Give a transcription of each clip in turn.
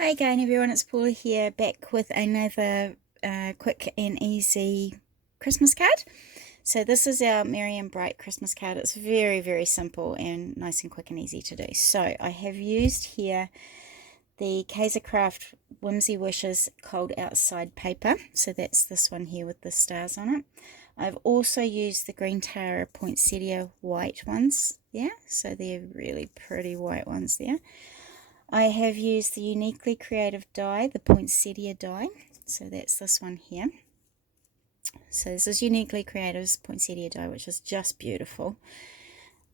Hi again everyone, it's Paula here, back with another quick and easy Christmas card. So this is our Merry and Bright Christmas card. It's very simple and nice and quick and easy to do. So I have used here the Craft Whimsy Wishes Cold Outside paper. So that's this one here with the stars on it. I've also used the Green Tara Poinsettia white ones there. So they're really pretty white ones there. I have used the Uniquely Creative die, the Poinsettia die. So that's this one here. So this is Uniquely Creative's Poinsettia die, which is just beautiful.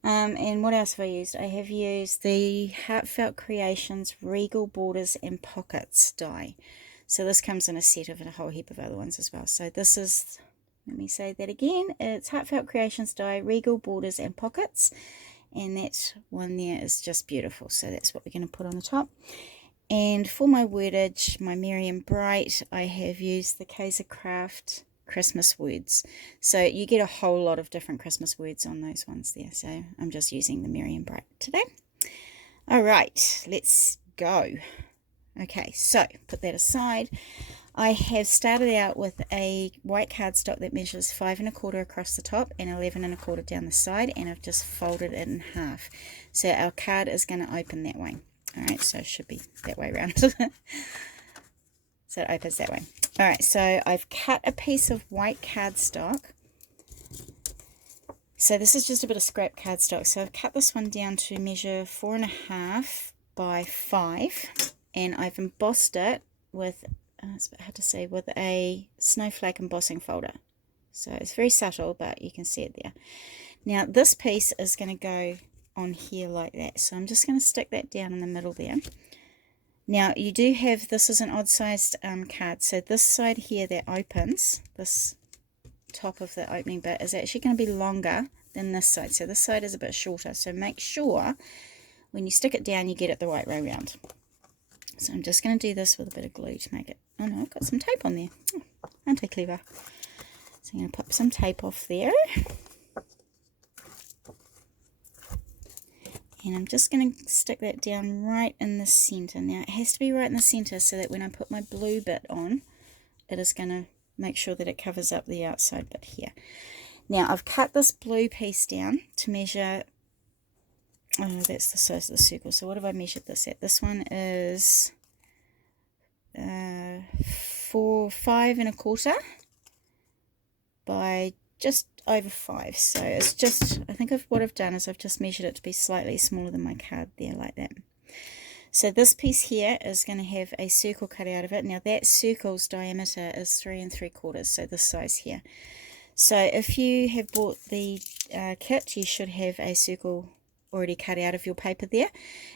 And what else have I used? I have used the Heartfelt Creations Regal Borders and Pockets die. So this comes in a set of a whole heap of other ones as well. So this is, let me say that again, it's Heartfelt Creations die, Regal Borders and Pockets. And that one there is just beautiful. So that's what we're going to put on the top. And for my wordage, my Merry and Bright, I have used the Craft Christmas words. So you get a whole lot of different Christmas words on those ones there. So I'm just using the Merry and Bright today. All right, let's go. Okay, so put that aside. I have started out with a white cardstock that measures 5 1/4 across the top and 11 1/4 down the side, and I've just folded it in half. So our card is going to open that way. Alright, so it should be that way around. So it opens that way. Alright, so I've cut a piece of white cardstock. So this is just a bit of scrap cardstock. So I've cut this one down to measure 4 1/2 by 5, and I've embossed it with it's a bit hard to see, with a snowflake embossing folder. So it's very subtle, but you can see it there. Now this piece is going to go on here like that. So I'm just going to stick that down in the middle there. Now you do have, this is an odd sized card. So this side here that opens, this top of the opening bit is actually going to be longer than this side. So this side is a bit shorter. So make sure when you stick it down you get it the right way around. So I'm just going to do this with a bit of glue to make it, oh no, I've got some tape on there. Oh, aren't I clever? So I'm going to pop some tape off there. And I'm just going to stick that down right in the center. Now it has to be right in the center so that when I put my blue bit on, it is going to make sure that it covers up the outside bit here. Now I've cut this blue piece down to measure, oh, that's the size of the circle. So what have I measured this at? This one is 5 1/4 by just over 5. So it's just, I think what I've done is I've just measured it to be slightly smaller than my card there, like that. So this piece here is going to have a circle cut out of it. Now that circle's diameter is 3 3/4, so this size here. So if you have bought the kit, you should have a circle already cut out of your paper there.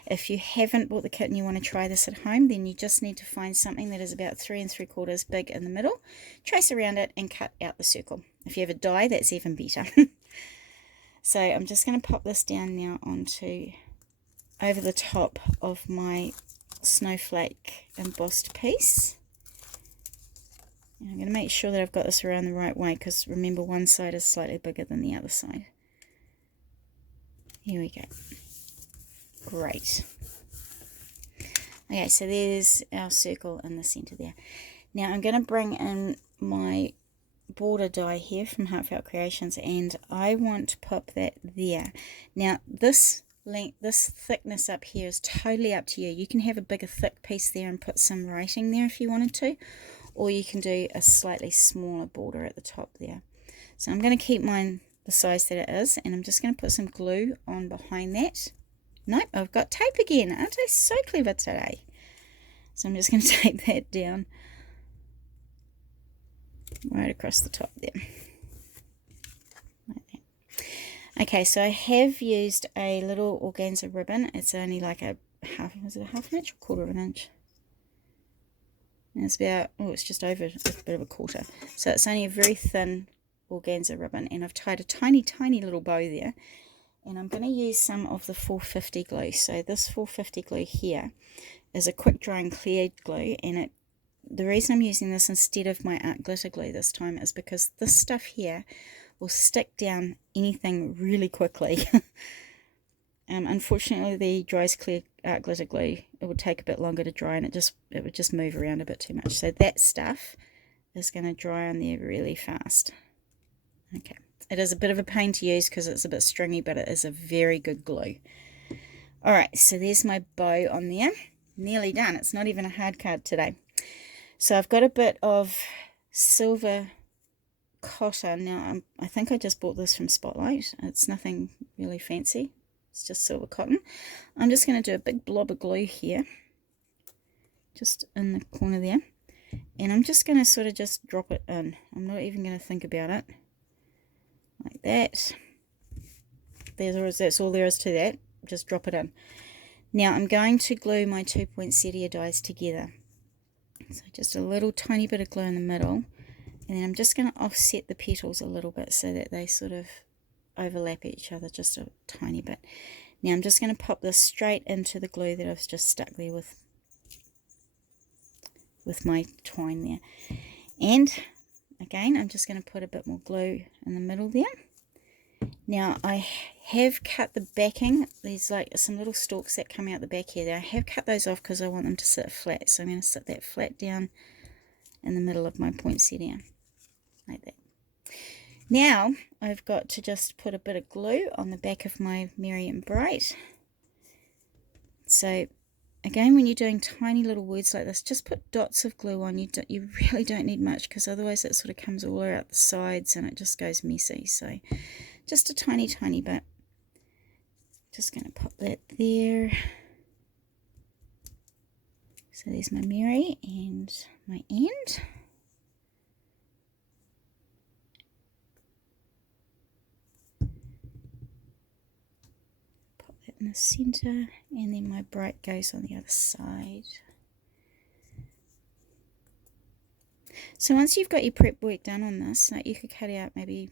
If you haven't bought the kit and you want to try this at home, then you just need to find something that is about 3 3/4 big in the middle, trace around it and cut out the circle. If you have a die, that's even better. So I'm just going to pop this down now onto over the top of my snowflake embossed piece. And I'm going to make sure that I've got this around the right way, because remember, one side is slightly bigger than the other side. Here we go. Great. Okay, so there's our circle in the center there. Now I'm going to bring in my border die here from Heartfelt Creations, and I want to pop that there. Now this length, this thickness up here is totally up to you. You can have a bigger thick piece there and put some writing there if you wanted to, or you can do a slightly smaller border at the top there. So I'm going to keep mine the size that it is, and I'm just going to put some glue on behind that. Nope, I've got tape again. Aren't I so clever today? So I'm just going to tape that down right across the top there. Like that. Okay, so I have used a little organza ribbon. It's only like a half, was it a half an inch or 1/4 of an inch? And it's about, oh, it's just over a bit of a 1/4. So it's only a very thin organza ribbon, and I've tied a tiny little bow there, and I'm going to use some of the 450 glue. So this 450 glue here is a quick drying clear glue, and the reason I'm using this instead of my art glitter glue this time is because this stuff here will stick down anything really quickly. Unfortunately, the dries clear art glitter glue, it would take a bit longer to dry, and it would just move around a bit too much. So that stuff is going to dry on there really fast. Okay, it is a bit of a pain to use because it's a bit stringy, but it is a very good glue. All right, so there's my bow on there. Nearly done. It's not even a hard card today. So I've got a bit of silver cotton. Now, I think I just bought this from Spotlight. It's nothing really fancy. It's just silver cotton. I'm just going to do a big blob of glue here, just in the corner there. And I'm just going to sort of just drop it in. I'm not even going to think about it. Like that. That's all there is to that. Just drop it in. Now I'm going to glue my 2-point sepia dies together. So just a little tiny bit of glue in the middle, and then I'm just going to offset the petals a little bit so that they sort of overlap each other just a tiny bit. Now I'm just going to pop this straight into the glue that I've just stuck there with my twine there. And again, I'm just going to put a bit more glue in the middle there. Now I have cut the backing. There's like some little stalks that come out the back here. I have cut those off because I want them to sit flat. So I'm going to sit that flat down in the middle of my poinsettia, like that. Now I've got to just put a bit of glue on the back of my Merry and Bright. So again, when you're doing tiny little words like this, just put dots of glue on. You really don't need much, because otherwise it sort of comes all out the sides and it just goes messy. So just a tiny bit. Just going to pop that there. So there's my Merry and my end. Pop that in the center, and then my Bright goes on the other side. So once you've got your prep work done on this, like, you could cut out maybe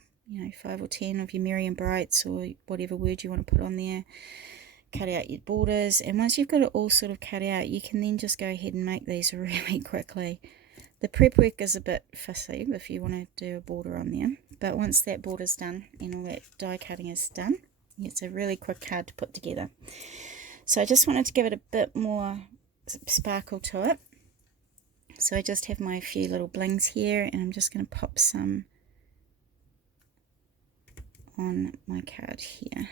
5 or 10 of your Merry and Brights, or whatever word you want to put on there. Cut out your borders, and once you've got it all sort of cut out, you can then just go ahead and make these really quickly. The prep work is a bit fussy if you want to do a border on there, but once that border's done and all that die cutting is done, it's a really quick card to put together. So I just wanted to give it a bit more sparkle to it. So I just have my few little blings here, and I'm just going to pop some on my card here.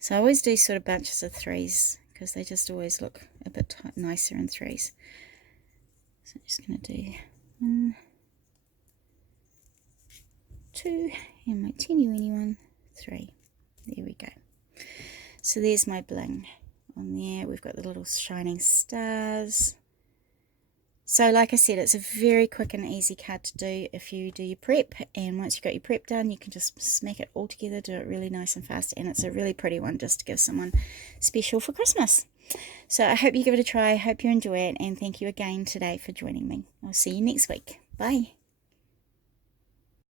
So I always do sort of bunches of 3s, because they just always look a bit nicer in 3s. So I'm just going to do 1, 2, and my teeny weeny one, 3. There we go. So there's my bling on there. We've got the little shining stars. So like I said, it's a very quick and easy card to do if you do your prep, and once you've got your prep done, you can just smack it all together, do it really nice and fast, and it's a really pretty one just to give someone special for Christmas. So I hope you give it a try, I hope you enjoy it, and thank you again today for joining me. I'll see you next week. Bye.